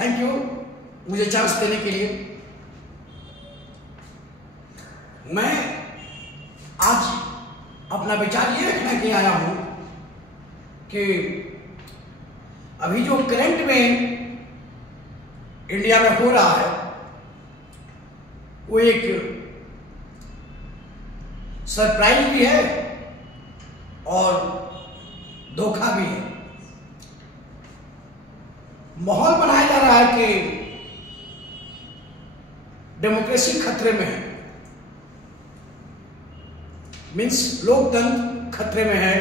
Thank you मुझे chance देने के लिए। मैं आज अपना विचार ये रखने के आया हूं कि अभी जो करंट में इंडिया में हो रहा है वो एक सरप्राइज भी है और धोखा भी है। माहौल बनाया जा रहा है कि डेमोक्रेसी खतरे में है, मीन्स लोकतंत्र खतरे में है।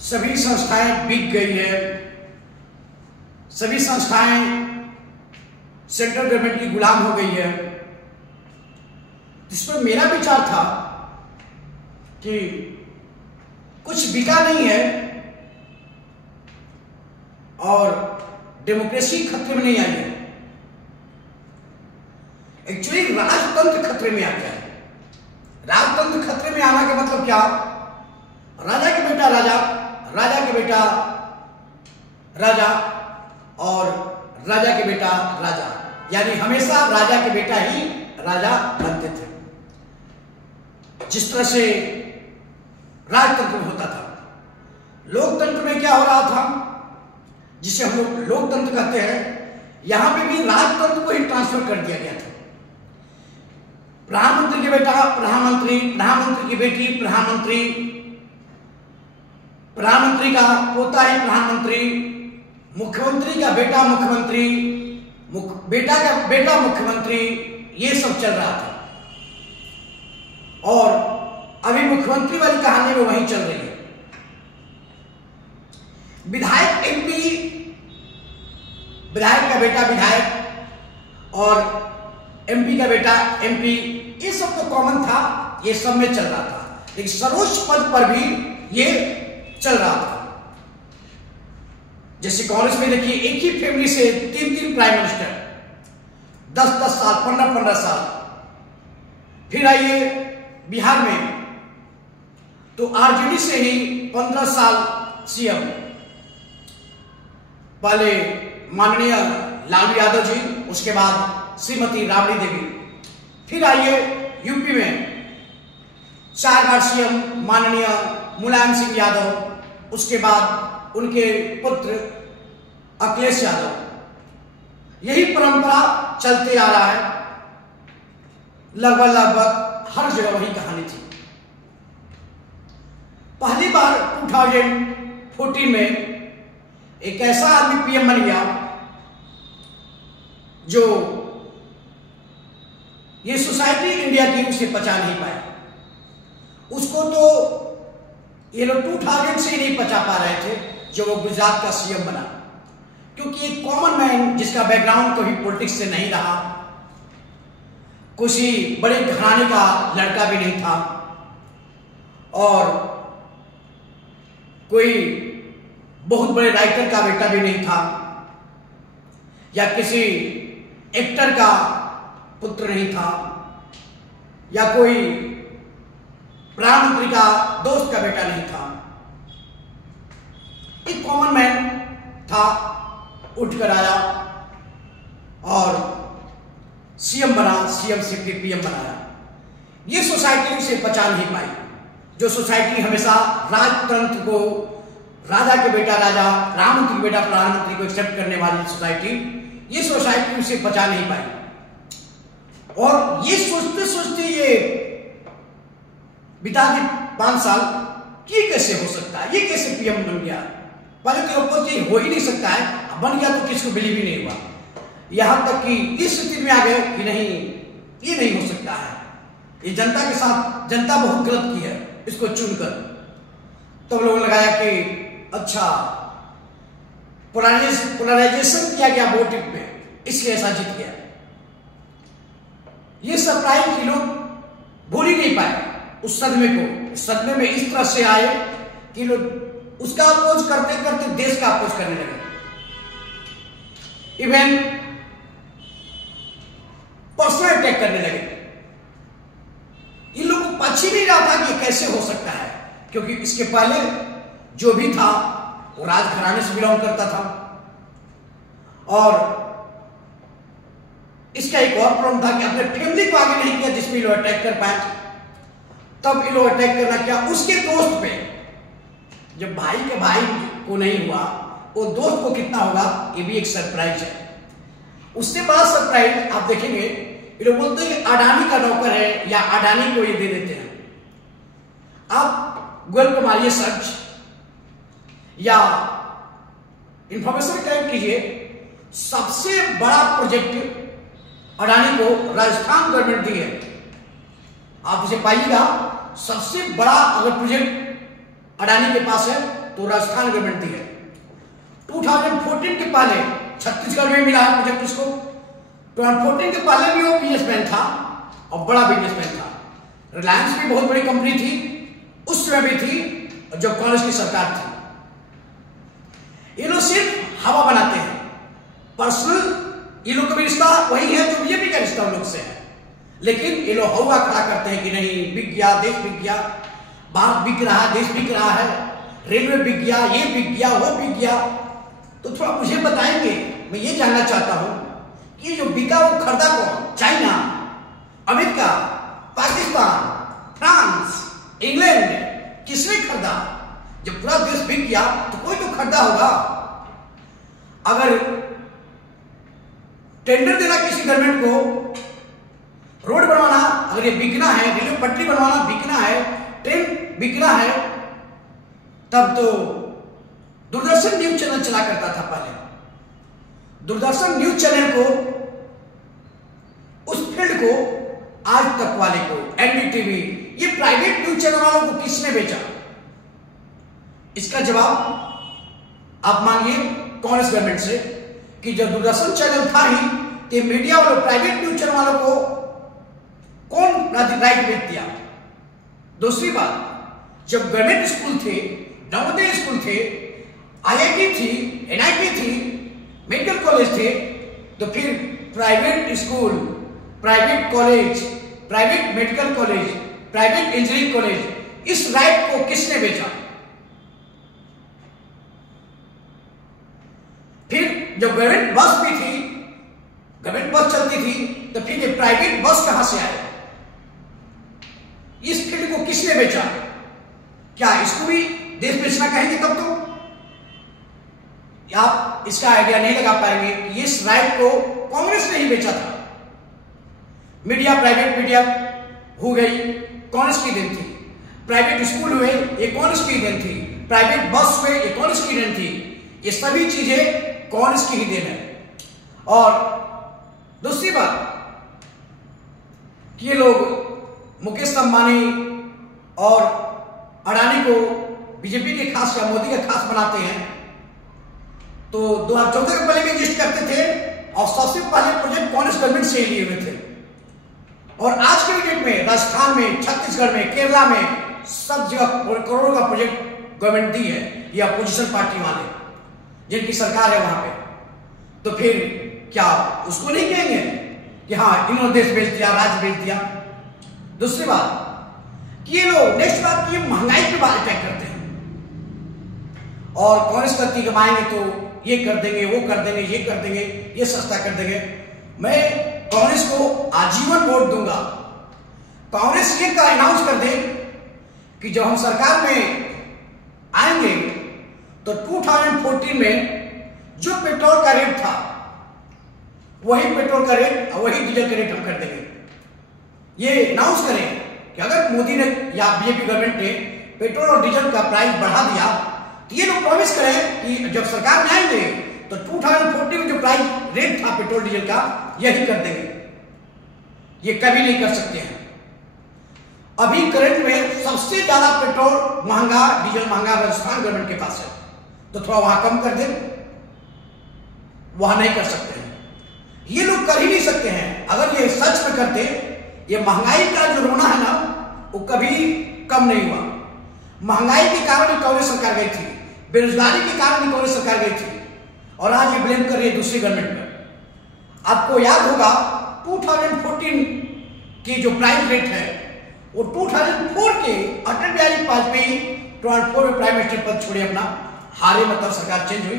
सभी संस्थाएं बिक गई है, सभी संस्थाएं सेंट्रल गवर्नमेंट की गुलाम हो गई है। जिस पर मेरा विचार था कि कुछ बिका नहीं है और डेमोक्रेसी खतरे में नहीं आई है, एक्चुअली राजतंत्र खतरे में आ गया है। राजतंत्र खतरे में आना का मतलब क्या? राजा के बेटा राजा, राजा के बेटा राजा और राजा के बेटा राजा, यानी हमेशा राजा के बेटा ही राजा बनते थे। जिस तरह से राजतंत्र में होता था, लोकतंत्र में क्या हो रहा था, जिसे हम लोग लोकतंत्र कहते हैं, यहां पे भी राजतंत्र को ही ट्रांसफर कर दिया गया था। प्रधानमंत्री के बेटा प्रधानमंत्री, प्रधानमंत्री की बेटी प्रधानमंत्री, प्रधानमंत्री का पोता ही प्रधानमंत्री, मुख्यमंत्री का बेटा मुख्यमंत्री, बेटा का बेटा मुख्यमंत्री, ये सब चल रहा था। और अभी मुख्यमंत्री वाली कहानी में वही चल रही है। विधायक एमपी, विधायक का बेटा विधायक और एमपी का बेटा एमपी, ये सब तो कॉमन था, ये सब में चल रहा था। लेकिन सर्वोच्च पद पर भी ये चल रहा था। जैसे कांग्रेस में देखिए, एक ही फैमिली से 3 प्राइम मिनिस्टर, 10 साल, 15 साल। फिर आइए बिहार में तो आरजेडी से ही 15 साल सीएम, पहले माननीय लालू यादव जी, उसके बाद श्रीमती राबड़ी देवी। फिर आइए यूपी में 4 बार सीएम माननीय मुलायम सिंह यादव, उसके बाद उनके पुत्र अखिलेश यादव। यही परंपरा चलते आ रहा है। लगभग हर जगह वही कहानी थी। पहली बार 2014 में एक ऐसा आदमी पीएम बन गया जो ये सोसाइटी इंडिया की उसे पचा नहीं पाया। उसको तो ये लोग 2000 से ही नहीं पचा पा रहे थे जो वो गुजरात का सीएम बना, क्योंकि एक कॉमन मैन जिसका बैकग्राउंड कभी पॉलिटिक्स से नहीं रहा, किसी बड़े घराने का लड़का भी नहीं था और कोई बहुत बड़े राइटर का बेटा भी नहीं था या किसी एक्टर का पुत्र नहीं था या कोई प्रधानमंत्री का दोस्त का बेटा नहीं था। एक कॉमन मैन था, उठकर आया और सीएम बना, सीएम से फिर पीएम बनाया। ये सोसाइटी उसे पचा नहीं पाई, जो सोसाइटी हमेशा राजतंत्र को, राजा के बेटा राजा, प्रधानमंत्री के बेटा प्रधानमंत्री को एक्सेप्ट करने वाली सोसाइटी, ये सोसाइटी उसे पचा नहीं पाई। और ये सोचते सोचते ये बिता दी 5 साल, ये कैसे हो सकता है, ये कैसे पीएम बन गया। पहले तो हो ही नहीं सकता है, बन गया तो किसको बिलीव ही नहीं हुआ। यहां तक कि इस स्थिति में आ गए कि नहीं, ये नहीं हो सकता है, ये जनता के साथ, जनता बहुत गलत की है इसको चुनकर। तो लोगों ने लगाया कि अच्छा पोलराइजेशन किया गया वोटिंग में, इसलिए ऐसा जीत गया। ये सरप्राइज लोग भूल ही नहीं पाए उस सदमे को। सदमे में इस तरह से आए कि लोग उसका अपोज करते करते देश का अपोज करने लगे। इवन पर्सनल अटैक करने लगे। इन लोगों को पता ही नहीं रहा था कि कैसे हो सकता है, क्योंकि इसके पहले जो भी था वो राजघराने से बिलोंग करता था और इसका एक और प्रॉब्लम था कि अपने फैमिली को आगे नहीं किया जिसमें ये लोग अटैक कर पाए। तब ये लोग अटैक करना क्या, उसके दोस्त पे। जब भाई के भाई को नहीं हुआ, वो दोस्त को कितना होगा, ये भी एक सरप्राइज है। उससे बड़ा सरप्राइज आप देखेंगे, ये लोग बोलते हैं कि अडानी का नौकर है या अडानी को ये दे देते हैं। आप गूगल पर मारिए सर्च या इंफॉर्मेशन कलेक्ट कीजिए, सबसे बड़ा प्रोजेक्ट अडानी को राजस्थान गवर्नमेंट दी है। आप इसे पाइएगा, सबसे बड़ा अगर प्रोजेक्ट अडानी के पास है तो राजस्थान गवर्नमेंट दी है। 2014 के पहले छत्तीसगढ़ में मिला है प्रोजेक्ट उसको। 2014 के पहले भी वो बिजनेसमैन था और बड़ा बिजनेसमैन था। रिलायंस भी बहुत बड़ी कंपनी थी, उस समय भी थी जब कांग्रेस की सरकार थी। ये लोग सिर्फ हवा बनाते हैं, पर्सनल ये लोग का भी रिश्ता वही है जो बीजेपी का रिश्ता उन लोग से है। लेकिन ये लोग हवा खड़ा करते हैं कि नहीं, बिक गया, देश बिक गया, भारत बिक रहा है, देश बिक रहा है, रेलवे बिक गया, ये बिक गया, वो बिक गया। तो थोड़ा मुझे बताएंगे, मैं ये जानना चाहता हूं कि जो बिका वो खरीदा कौन? China, America, Pakistan, France, England, किसने खरीदा? जब पूरा देश बिक गया तो कोई तो खरीदा होगा। अगर टेंडर देना किसी गवर्नमेंट को, रोड बनवाना, अगर ये बिकना है, रेलवे पटरी बनवाना बिकना है, ट्रेन बिकना है, तब तो दूरदर्शन न्यूज चैनल चला करता था पहले। दूरदर्शन न्यूज चैनल को, उस फील्ड को, आज तक वाले को, एनडीटीवी, ये प्राइवेट न्यूज चैनल वालों को किसने बेचा? इसका जवाब आप मांगिए कांग्रेस गवर्नमेंट से कि जब दूरदर्शन चैनल था ही तो मीडिया वालों, प्राइवेट न्यूज चैनल वालों को कौन राइट बेच दिया? दूसरी बात, जब गवर्नमेंट स्कूल थे, नवोदय स्कूल थे, आईआईटी थी, एनआईटी थी, मेडिकल कॉलेज थे, तो फिर private school, private college, private medical college, private engineering college, इस राइट को किसने बेचा? फिर जब गवर्नमेंट बस भी थी, गवर्नमेंट बस चलती थी, तो फिर ये प्राइवेट बस कहां से आए? इस फील्ड को किसने बेचा? क्या इसको भी देश बेचना कहेंगे तब तो? आप इसका आइडिया नहीं लगा पाएंगे कि इस राइट को कांग्रेस ने ही बेचा था। मीडिया, प्राइवेट मीडिया हो गई, कांग्रेस की देन थी। प्राइवेट स्कूल हुए, ये कांग्रेस की देन थी। प्राइवेट बस हुए, ये कांग्रेस की देन थी। ये सभी चीजें कांग्रेस की ही देन है। और दूसरी बात, ये लोग मुकेश अंबानी और अडानी को बीजेपी के खास या मोदी के खास बनाते हैं। तो 2014 के पहले भी एग्जिस्ट करते थे और सबसे पहले प्रोजेक्ट कांग्रेस गवर्नमेंट से लिए हुए थे। और आज के डेट में राजस्थान में, छत्तीसगढ़ में, केरला में सब जगह करोड़ों का प्रोजेक्ट गवर्नमेंट दी है, या अपोजिशन पार्टी वाले जिनकी सरकार है वहां पे। तो फिर क्या उसको नहीं कहेंगे कि हाँ इन्होंने देश बेच दिया, राज्य बेच दिया? दूसरी बात कि ये लोग, नेक्स्ट बात, ये महंगाई पे बात अटैक करते हैं और कांग्रेस करती कमाएंगे तो ये कर देंगे, वो कर देंगे, ये कर देंगे, ये सस्ता कर देंगे। मैं कांग्रेस को आजीवन वोट दूंगा। कांग्रेस ये का अनाउंस कर दे कि जब हम सरकार में आएंगे तो 2014 में जो पेट्रोल का रेट था वही पेट्रोल का रेट और वही डीजल का रेट हम कर देंगे। ये अनाउंस करें कि अगर मोदी ने या बीजेपी गवर्नमेंट ने पेट्रोल और डीजल का प्राइस बढ़ा दिया तो ये लोग प्रॉमिस करें कि जब सरकार में आएंगे तो 2014 में जो प्राइस रेट था पेट्रोल डीजल का यही कर देंगे। ये कभी नहीं कर सकते हैं। अभी करंट में सबसे ज्यादा पेट्रोल महंगा, डीजल महंगा राजस्थान गवर्नमेंट के पास है, तो थोड़ा वहां कम कर दे। वहां नहीं कर सकते हैं, ये लोग कर ही नहीं सकते हैं। अगर ये सच में करते, ये महंगाई का जो रोना है ना वो कभी कम नहीं हुआ। महंगाई के कारण ही कांग्रेस सरकार गई थी, बेरोजगारी के कारण ही कांग्रेस सरकार गई थी, और आज ये ब्लेम कर रही है दूसरी गवर्नमेंट पर। आपको याद होगा 2014 की जो प्राइस रेट है वो 2004 के अटल बिहारी वाजपेयी 2004 में प्राइम मिनिस्टर पद छोड़े अपना, हारे, मतलब सरकार चेंज हुई,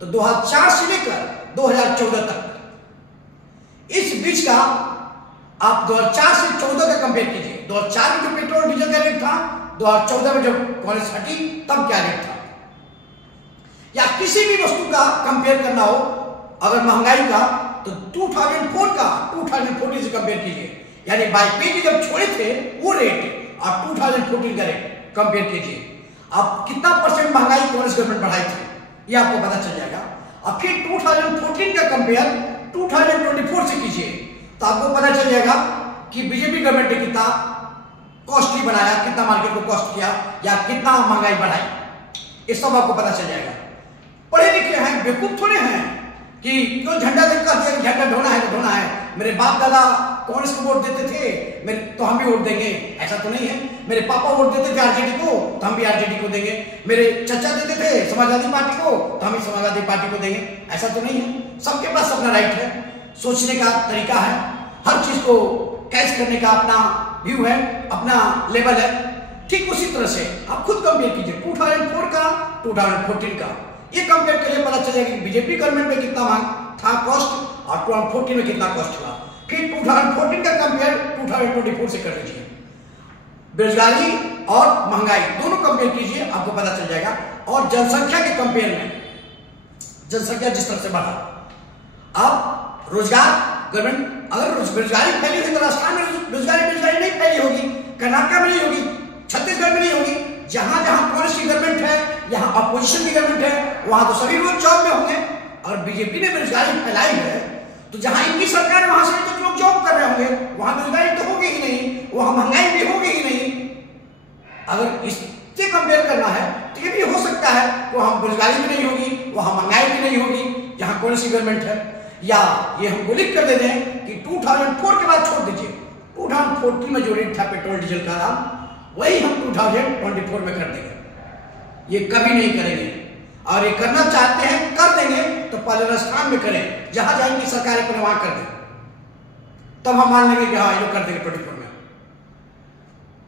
तो 2004 से लेकर 2014 तक इस बीच का आप 2004 से 14 का कंपेयर कीजिए। 2004 में जो पेट्रोल डीजल का रेट था, 2014 में जब कांग्रेस हटी तब क्या रेट था, या किसी भी वस्तु का कंपेयर करना हो अगर महंगाई का, तो 2014 से कंपेयर कीजिए, यानी वाजपेयी जी जब छोड़े थे वो रेट और 2014 का रेट कंपेयर कीजिए। अब कितना परसेंट महंगाई कांग्रेस गवर्नमेंट बढ़ाई थी ये आपको पता चल जाएगा। अब फिर 2014 का कंपेयर 2024 से कीजिए तो आपको पता चल जाएगा कि बीजेपी गवर्नमेंट ने कितना कॉस्टली बनाया, कितना मार्केट को कॉस्ट किया, या कितना महंगाई बढ़ाई, ये सब आपको पता चल जाएगा। पढ़े लिखे हैं, बेवकूफ थोड़े हैं कि जो झंडा देखकर दिया झंडा ढोना है तो ढोना है। मेरे बाप दादा कांग्रेस को वोट देते थे मेरे, तो हम भी वोट देंगे, ऐसा तो नहीं है। मेरे पापा वोट देते थे आरजेडी को तो हम भी आरजेडी को देंगे। मेरे चचा देते थे समाजवादी पार्टी को तो हम भी समाजवादी पार्टी को देंगे, ऐसा तो नहीं है। सबके पास अपना राइट है, सोचने का तरीका है, हर चीज को कैच करने का अपना व्यू है, अपना लेवल है। ठीक उसी तरह से आप खुद कंपेयर कीजिए 2004 का 2014 का, ये कंपेयर करिए, पता चलेगा कि बीजेपी गवर्नमेंट में कितना था कॉस्ट और 2014 में कितना कॉस्ट हुआ। फिर 2014 का कंपेयर 2024 से कर लीजिए, बेरोजगारी और महंगाई दोनों कंपेयर कीजिए, आपको पता चल जाएगा। और जनसंख्या के कंपेयर में जनसंख्या जिस तरह से बढ़ा, अब रोजगार गवर्नमेंट अगर बेरोजगारी फैली हुई तो राजस्थान में बेरोजगारी नहीं फैली होगी, कर्नाटक में नहीं होगी, छत्तीसगढ़ में नहीं होगी। जहां जहां कांग्रेस की गवर्नमेंट है, यहाँ अपोजिशन की गवर्नमेंट है, वहां तो सभी लोग जॉब में होंगे। और बीजेपी ने बेरोजगारी फैलाई है तो जहां इनकी सरकार है वहां से तो लोग जॉब कर रहे होंगे, वहां बेरोजगारी तो होगी ही नहीं, वहां महंगाई भी होगी ही नहीं। अगर इससे कंपेयर करना है तो ये भी हो सकता है कि वहां बेरोजगारी भी नहीं होगी, वहां महंगाई भी नहीं होगी जहां कांग्रेस की गवर्नमेंट है। या ये हमको लिख कर दे दें कि 2004 के बाद छोड़ दीजिए, 2014 में जो रेट था पेट्रोल डीजल का दाम वही हम 2024 में कर देंगे। ये कभी नहीं करेंगे, और ये करना चाहते हैं कर देंगे तो पहले राजस्थान में करें, जहां जाएंगी सरकार अपने वहां कर दें, तब हम मान लेंगे कि हाँ ये कर देंगे 24 में।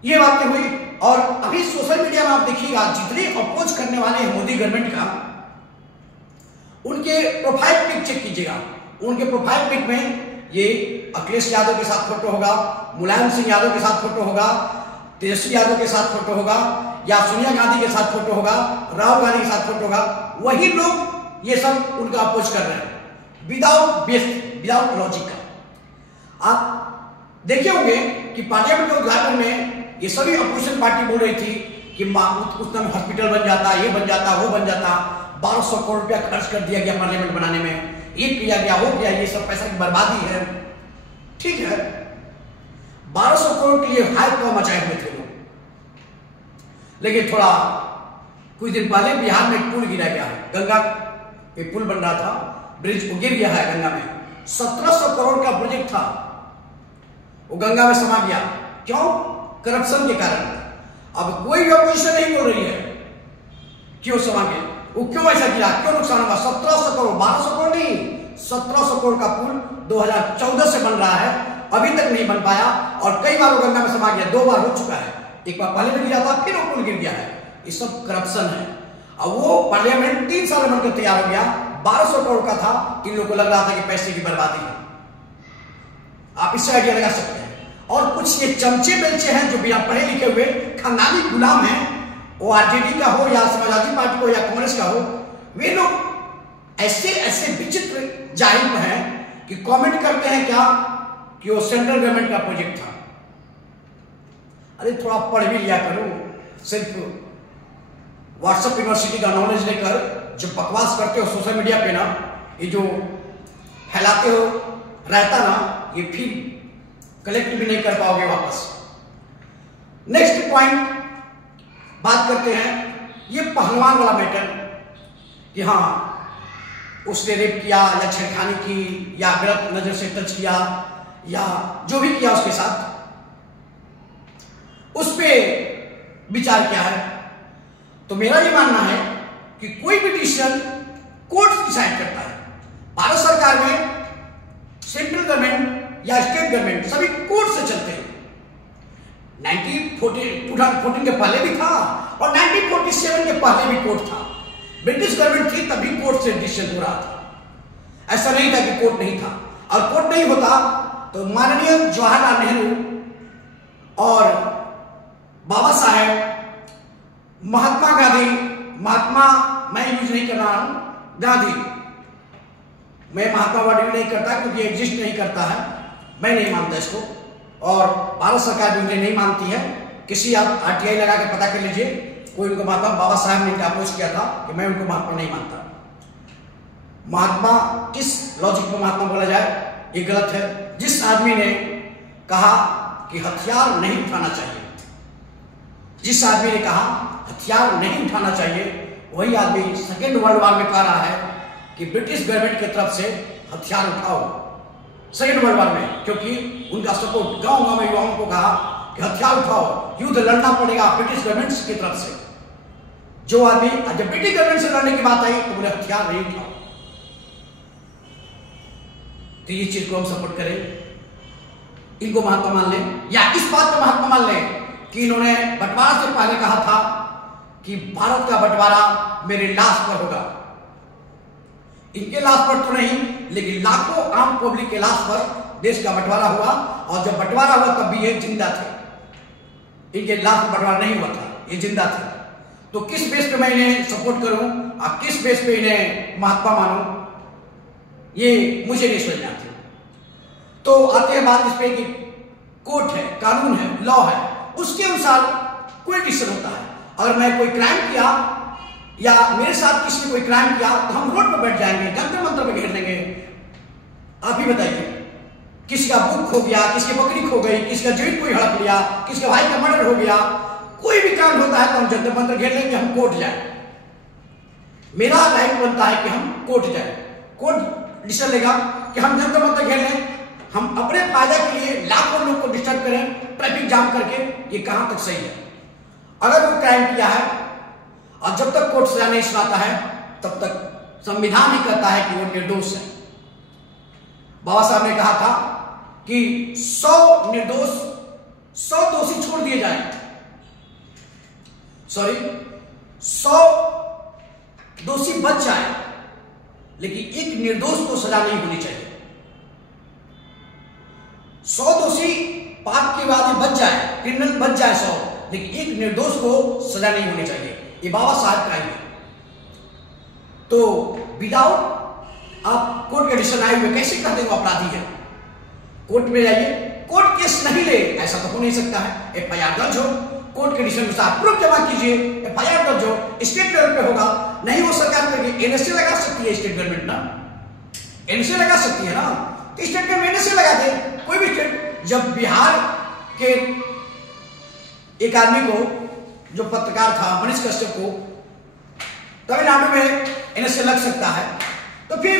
ये बातें हुई। और अभी सोशल मीडिया में आप देखिएगा जितने अपोज करने वाले हैं मोदी गवर्नमेंट का, उनके प्रोफाइल पिक चेक कीजिएगा। उनके प्रोफाइल पिक में ये अखिलेश यादव के साथ फोटो होगा, मुलायम सिंह यादव के साथ फोटो होगा, तेजस्वी यादव के साथ फोटो होगा, या सोनिया गांधी के साथ फोटो होगा, राहुल गांधी के साथ फोटो होगा। वही लोग ये सब उनका अपोज कर रहे हैं विदाउट विदाउट लॉजिक का। आप देखे होंगे कि पार्लियामेंट के उद्घाटन में ये सभी अपोजिशन पार्टी बोल रही थी कि उतना में हॉस्पिटल बन जाता, ये बन जाता, वो बन जाता। 1200 करोड़ रुपया खर्च कर दिया गया पार्लियामेंट बनाने में, ये किया गया, वो किया, ये सब पैसा की बर्बादी है। ठीक है, 1200 करोड़ के लिए हाइप का मचाए हुए थे लोग, लेकिन थोड़ा कुछ दिन पहले बिहार में एक पुल गिरा गया है, गंगा एक पुल बन रहा था, ब्रिज गिर गया है गंगा में। 1700 करोड़ का प्रोजेक्ट था, वो गंगा में समा गया। क्यों? करप्शन के कारण। अब कोई भी अपोजिशन नहीं बोल रही है क्यों समा गया, वो क्यों ऐसा किया, क्यों नुकसान हुआ। 1700 करोड़, 1200 करोड़ नहीं, 1700 करोड़ का पुल 2014 से बन रहा है, अभी तक नहीं बन पाया, और कई बार वो गंगा में समा गया, 2 बार हो चुका है। एक बार पहले भी गिरा था, फिर वो पुल गिर गया है। ये सब करप्शन है। अब वो पार्लियामेंट 3 साल बनकर तैयार हो गया, 1200 करोड़ का था, इन लोगों को लग रहा था कि पैसे की बर्बादी है। आप इससे आइडिया लगा सकते हैं। और कुछ ये चमचे बेलचे हैं जो बिना पढ़े लिखे हुए खानदानी गुलाम हैं, वो आरजेडी का हो या समाजवादी पार्टी को या कांग्रेस का हो, वे लोग ऐसे ऐसे विचित्र जाहिर हैं कि कमेंट करते हैं क्या कि वो सेंट्रल गवर्नमेंट का प्रोजेक्ट था। अरे थोड़ा पढ़ भी लिया करो, सिर्फ व्हाट्सएप यूनिवर्सिटी का नॉलेज लेकर जो बकवास करते हो सोशल मीडिया पे ना, ये जो फैलाते हो रहता ना, ये फिर कलेक्ट भी नहीं कर पाओगे वापस। नेक्स्ट पॉइंट बात करते हैं, ये पहलवान वाला मैटर कि हाँ उसने रेप किया या छेड़खानी की या गलत नजर से टच किया या जो भी किया उसके साथ, उस पे विचार क्या है। तो मेरा ये मानना है कि कोई भी डिसीजन कोर्ट डिसाइड करता है। भारत सरकार में सेंट्रल गवर्नमेंट या स्टेट गवर्नमेंट सभी कोर्ट से चलते हैं। 2014 के पहले भी था और 1947 के पहले भी कोर्ट था। ब्रिटिश गवर्नमेंट थी तभी कोर्ट से डिसीजन हो रहा था, ऐसा नहीं था कि कोर्ट नहीं था। और कोर्ट नहीं होता तो माननीय जवाहरलाल नेहरू और बाबा साहेब, महात्मा गांधी, महात्मा मैं यूज नहीं कर रहा हूं, गांधी, मैं महात्मा वर्ड यूज नहीं करता क्योंकि एग्जिस्ट नहीं करता है, मैं नहीं मानता इसको, और भारत सरकार भी मुझे नहीं मानती है। किसी आप आरटीआई लगा के पता कर लीजिए, कोई उनको महात्मा, बाबा साहब ने अपोज किया था कि मैं उनको महात्मा नहीं मानता। महात्मा किस लॉजिक में महात्मा बोला जाए, ये गलत है। जिस आदमी ने कहा कि हथियार नहीं उठाना चाहिए, जिस आदमी ने कहा हथियार नहीं उठाना चाहिए, वही आदमी सेकेंड वर्ल्ड वॉर में कह रहा है कि ब्रिटिश गवर्नमेंट की तरफ से हथियार उठाओ सेकेंड वर्ल्ड वॉर में, क्योंकि उनका सपोर्ट गांव गांव में युवाओं को कहा कि हथियार उठाओ, युद्ध लड़ना पड़ेगा ब्रिटिश गवर्नमेंट की तरफ से। जो आदमी जब ब्रिटिश गवर्नमेंट से लड़ने की बात आई तो बोले हथियार नहीं उठाओ। तो ये चीज को हम सपोर्ट करें, इनको महात्मा मान लें, या इस बात को महात्मा मान लें कि इन्होंने बंटवारा से पहले कहा था कि भारत का बंटवारा मेरे लाश पर होगा। इनके लाश पर तो नहीं, लेकिन लाखों आम पब्लिक के लाश पर देश का बंटवारा हुआ, और जब बंटवारा हुआ तब भी ये जिंदा थे, इनके लाश पर बंटवारा नहीं हुआ था, ये जिंदा थे। तो किस बेस पे मैं इन्हें सपोर्ट करूं और किस बेस पे इन्हें महात्मा मानूं, ये मुझे नहीं समझ आती। तो आते हैं बात इस पे कि कोर्ट है, कानून है, लॉ है, उसके अनुसार कोई डिसीजन होता है। अगर मैं कोई क्राइम किया या मेरे साथ किसी ने कोई क्राइम किया तो हम रोड पर बैठ जाएंगे, जंतर मंतर पे घेर लेंगे। आप ही बताइए, किसी का बुक खो गया, किसी की बकरी खो गई, किसी का जेल कोई हड़प लिया, किसी का भाई का मर्डर हो गया, कोई भी कांड होता है तो हम जंतर मंतर घेर लेंगे, हम कोर्ट जाए। मेरा राइट बनता है कि हम कोर्ट जाए, कोर्ट डिसीजन लेगा कि हम जंतर मंतर घेर लें, हम अपने फायदा के लिए लाखों लोग को डिस्टर्ब करें ट्रैफिक जाम करके, ये कहां तक सही है। अगर वो क्राइम किया है और जब तक कोर्ट सजा नहीं सुनाता है तब तक संविधान ही कहता है कि वो निर्दोष है। बाबा साहब ने कहा था कि 100 निर्दोष, 100 दोषी छोड़ दिए जाए, 100 दोषी बच जाए, लेकिन एक निर्दोष को सजा नहीं होनी चाहिए। 100 दोषी पाप के बाद बच जाए, क्रिमिनल बच जाए 100, लेकिन एक निर्दोष को सजा नहीं होनी चाहिए। ये बाबा साहब का ही है। तो विदाउट आप कोर्ट के डिसीजन आए हुए कैसे कहते हो अपराधी है? कोर्ट में जाइए, कोर्ट केस नहीं ले, ऐसा तो हो नहीं सकता है। एफआईआर दर्ज हो, कोर्ट के डिसीजन के साथ प्रूफ जमा कीजिए, एफआईआर दर्ज हो, स्टेट लेवल पे होगा, नहीं वो सरकार करके एनएसए लगा सकती है, स्टेट गवर्नमेंट ना एनएसए लगा सकती है ना, तो स्टेट गवर्नमेंट एनएसए लगा दे, कोई भी स्टेट। जब बिहार के एक आदमी को, जो पत्रकार था मनीष कश्यप को, तमिलनाडु में एनएसए लग सकता है, तो फिर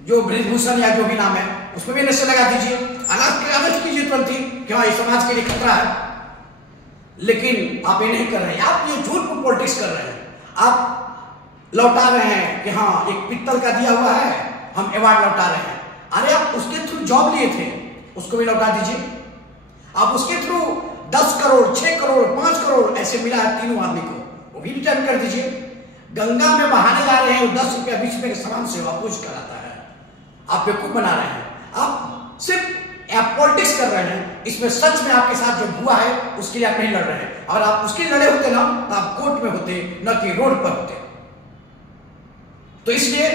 जो ब्रिजभूषण या जो भी नाम है उसमें भी एनएसए लगा दीजिए, अरेस्ट कीजिए तुरंत ही कि हाँ ये समाज के लिए खतरा है। लेकिन आप ये नहीं कर रहे हैं, आप ये झूठ में पॉलिटिक्स कर रहे हैं। आप लौटा रहे हैं कि हाँ एक पित्तल का दिया हुआ है, हम अवार्ड लौटा रहे हैं। अरे आप उसके थ्रू जॉब लिए थे, उसको भी लौटा दीजिए। आप उसके थ्रू 10 करोड़, 6 करोड़, 5 करोड़ ऐसे मिला है तीनों आदमी को, वो भी रिटर्न कर दीजिए। गंगा में बहाने जा रहे हैं, 10 रुपया 20 रुपये के सामान से वापस कराता है। आप बेवकूफ बना रहे हैं, आप सिर्फ आप पॉलिटिक्स कर रहे हैं। इसमें सच में आपके साथ जो हुआ है उसके लिए आप नहीं लड़ रहे हैं। अगर आप उसके लिए लड़े होते ना तो आप कोर्ट में होते, न कि रोड पर होते। तो इसलिए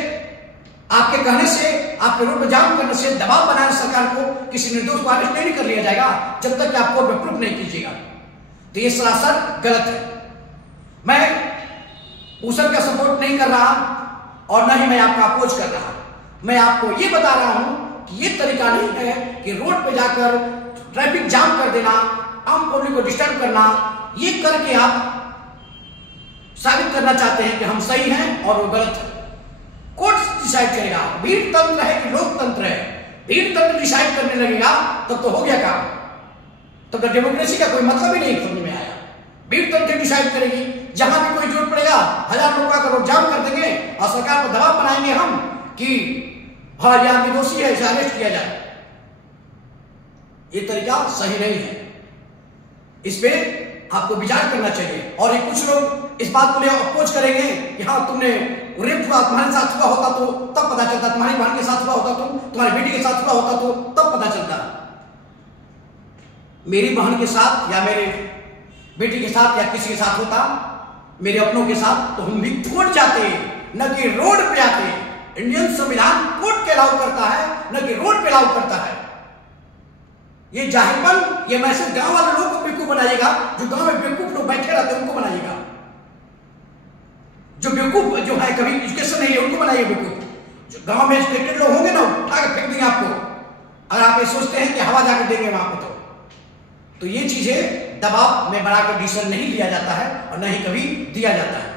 आपके कहने से, आपके रोड पर जाम करने से, दबाव बनाने सरकार को किसी निर्दोष को अरेस्ट नहीं कर लिया जाएगा जब तक कि आप कोर्ट में प्रूफ नहीं कीजिएगा। तो ये सरासर गलत है। मैं भूषण का सपोर्ट नहीं कर रहा और न ही मैं आपका अपोज कर रहा। मैं आपको ये बता रहा हूं कि ये तरीका नहीं है कि रोड पे जाकर ट्रैफिक जाम कर देना, आम पब्लिक को डिस्टर्ब करना, ये करके आप साबित करना चाहते हैं कि हम सही हैं और वो गलत है। कोर्ट डिसाइड करेगा। भीड़ तंत्र है कि लोकतंत्र है? भीड़ तंत्र डिसाइड करने लगेगा तब तो हो गया काम, तब तो डेमोक्रेसी का कोई मतलब ही नहीं समझ में आया। भीड़ तंत्र डिसाइड करेगी, जहां भी कोई जरूरत पड़ेगा 1000 लोग का रोड जाम कर देंगे और सरकार पर दबाव बनाएंगे हम कि हाँ यह आदमी दोषी है, इसे अरेस्ट किया जाए। ये तरीका सही नहीं है, इस पे आपको विचार करना चाहिए। और ये कुछ लोग इस बात को ले अपोज करेंगे कि हाँ तुमने रेप हुआ, तुम्हारे साथ हुआ होता तो तब पता चलता, तुम्हारी बहन के साथ हुआ होता तो, तुम्हारी बेटी के साथ हुआ होता तो तब पता चलता। मेरी बहन के साथ या मेरे बेटी के साथ या किसी के साथ होता, मेरे अपनों के साथ, तो हम भी कोर्ट जाते, न कि रोड पे आते। इंडियन संविधान कोर्ट के अलाउ करता है, न कि रोड पे अलाउ करता है। ये जाहिरपन, ये मैसेज गांव वाले लोगों को बेवकूफ बनाइएगा, जो गांव में बेवकूफ लोग बैठे रहते हैं उनको बनाइएगा। जो बेवकूफ जो है कभी एजुकेशन नहीं है उनको बनाइए बेवकूफ। जो गांव में एजुकेटेड लोग होंगे ना, उठा के फेंक देंगे आपको, अगर आप ये सोचते हैं कि हवा जाकर देंगे वहां पर। तो ये चीजें दबाव में बनाकर डिसीजन नहीं लिया जाता है और न ही कभी दिया जाता है।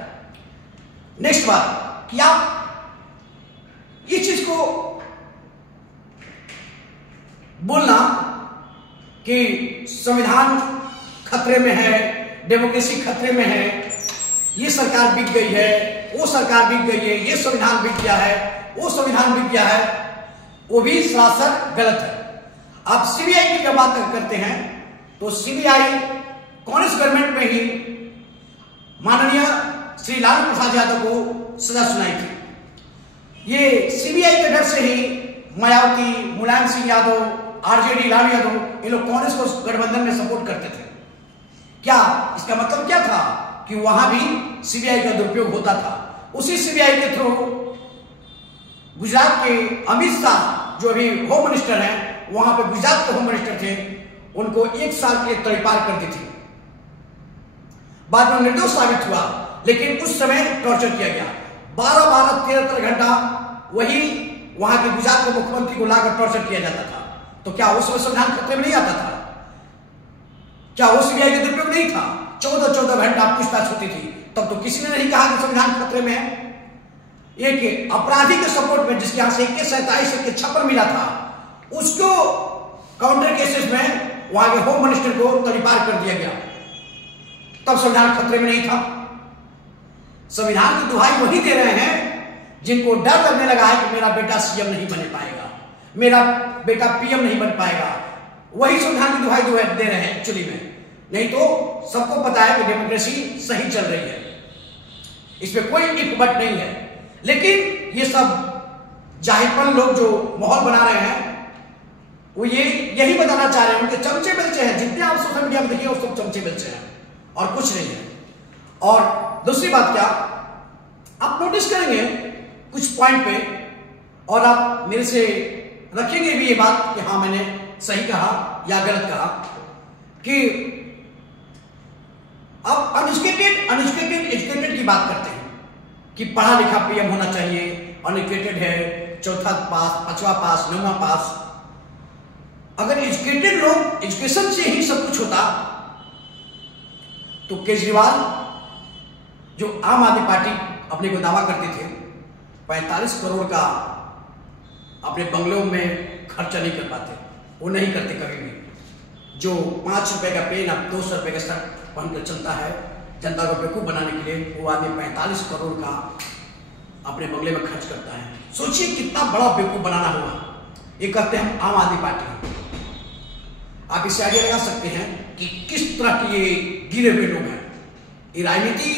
नेक्स्ट बात कि आप इस चीज को बोलना कि संविधान खतरे में है, डेमोक्रेसी खतरे में है, ये सरकार बिक गई है, वो सरकार बिक गई है, ये संविधान बिक गया है, वो संविधान बिक गया है, वो भी सरासर गलत है। आप सीबीआई की जब बात करते हैं तो सीबीआई कांग्रेस गवर्नमेंट में ही माननीय श्री लालू प्रसाद यादव को सजा सुनाई थी। ये सीबीआई के डर से ही मायावती, मुलायम सिंह यादव, आरजेडी, लालू यादव, ये लोग कांग्रेस को गठबंधन में सपोर्ट करते थे। क्या इसका मतलब क्या था कि वहां भी सीबीआई का दुरुपयोग होता था। उसी सीबीआई के थ्रू गुजरात के अमित शाह जो अभी होम मिनिस्टर हैं, वहां पे गुजरात के होम मिनिस्टर थे, उनको 1 साल के लिए तड़पार कर दी थी। बाद में निर्दोष साबित हुआ, लेकिन उस समय टॉर्चर किया गया। 12-12, 13 घंटा वही वहां के गुजरात के मुख्यमंत्री को लाकर टॉर्चर किया जाता था। तो क्या उस समय संविधान खतरे में नहीं आता था? क्या वो सीबीआई का दुरुपयोग नहीं था? 14-14 घंटा पूछताछ होती थी, तब तो किसी ने नहीं कहा कि संविधान खतरे में है। एक अपराधी के सपोर्ट में जिसके यहां से 21-27 56 मिला था, उसको काउंटर केसेस में वहां के होम मिनिस्टर को तड़पार कर दिया गया, तब संविधान खतरे में नहीं था। संविधान की दुहाई वही दे रहे हैं जिनको डर लगने लगा है कि मेरा बेटा सीएम नहीं बन पाएगा, मेरा बेटा पीएम नहीं बन पाएगा, वही संविधान की दुहाई दे रहे हैं एक्चुअली में। नहीं तो सबको पता है कि डेमोक्रेसी सही चल रही है, इसमें कोई इफ बट नहीं है। लेकिन ये सब जाहिरपन लोग जो माहौल बना रहे हैं, वो ये यही बताना चाह रहे हैं, उनके चमचे बेलचे हैं, जितने आप सोशल मीडिया में देखिए वो सब चमचे बेलचे हैं और कुछ नहीं है। और दूसरी बात क्या, आप नोटिस करेंगे कुछ पॉइंट पे और आप मेरे से रखेंगे भी ये बात कि हाँ मैंने सही कहा या गलत कहा, कि अब अनएजुकेटेड एजुकेटेड की बात करते हैं कि पढ़ा लिखा पीएम होना चाहिए, अनएजुकेटेड है, 4था पास, 5वां पास, 9वां पास। अगर एजुकेटेड लोग एजुकेशन से ही सब कुछ होता तो केजरीवाल जो आम आदमी पार्टी अपने को दावा करते थे 45 करोड़ का अपने बंगलों में खर्चा नहीं कर पाते, वो नहीं करते कभी भी। जो 5 रुपए का पेन अब 200 रुपए का शर्ट पहनकर चलता है जनता को बेवकूफ बनाने के लिए, वो आदमी 45 करोड़ का अपने बंगले में खर्च करता है। सोचिए कितना बड़ा बेवकूफ बनाना होगा। ये कहते हैं आम आदमी पार्टी। आप इससे आगे लगा सकते हैं कि किस तरह के ये गिरे हुए लोग हैं। ये राजनीति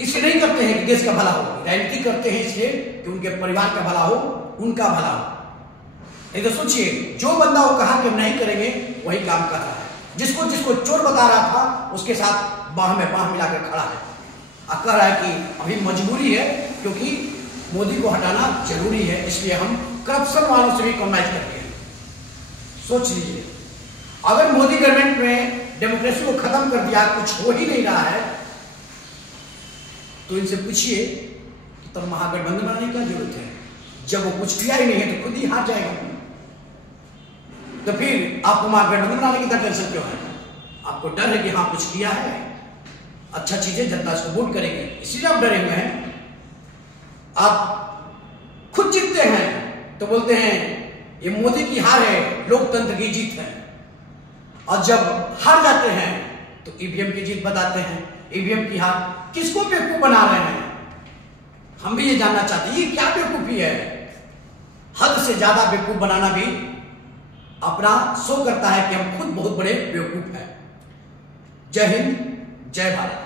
इसलिए नहीं करते हैं कि देश का भला हो, राजनीति करते हैं इसलिए कि उनके परिवार का भला हो, उनका भला हो। नहीं तो सोचिए, जो बंदा वो कहा कि हम नहीं करेंगे वही काम कर रहा है। जिसको चोर बता रहा था उसके साथ बाह में बाह मिलाकर खड़ा है और कह रहा है कि अभी मजबूरी है क्योंकि मोदी को हटाना जरूरी है, इसलिए हम करप्शन वालों से भी कॉम्प्रोमाइज करते हैं। सोच लीजिए, अगर मोदी गवर्नमेंट में डेमोक्रेसी को खत्म कर दिया, कुछ हो ही नहीं रहा है, तो इनसे पूछिए कि तब महागठबंधन बनाने की क्या जरूरत है? जब वो कुछ किया ही नहीं है तो खुद ही हार जाएगा। तो फिर आपको महागठबंधन बनाने की टेंशन क्यों है? आपको डर है कि हाँ कुछ किया है, अच्छा चीजें जनता इसको वोट करेंगे, इसीलिए आप डरे हुए हैं। आप खुद जीतते हैं तो बोलते हैं ये मोदी की हार है, लोकतंत्र की जीत है, और जब हार जाते हैं तो ईवीएम की जीत बताते हैं, ईवीएम की हार। किसको बेवकूफ बना रहे हैं? हम भी ये जानना चाहते हैं, ये क्या बेवकूफी है? हद से ज्यादा बेवकूफ बनाना भी अपना शो करता है कि हम खुद बहुत बड़े बेवकूफ हैं। जय हिंद, जय भारत।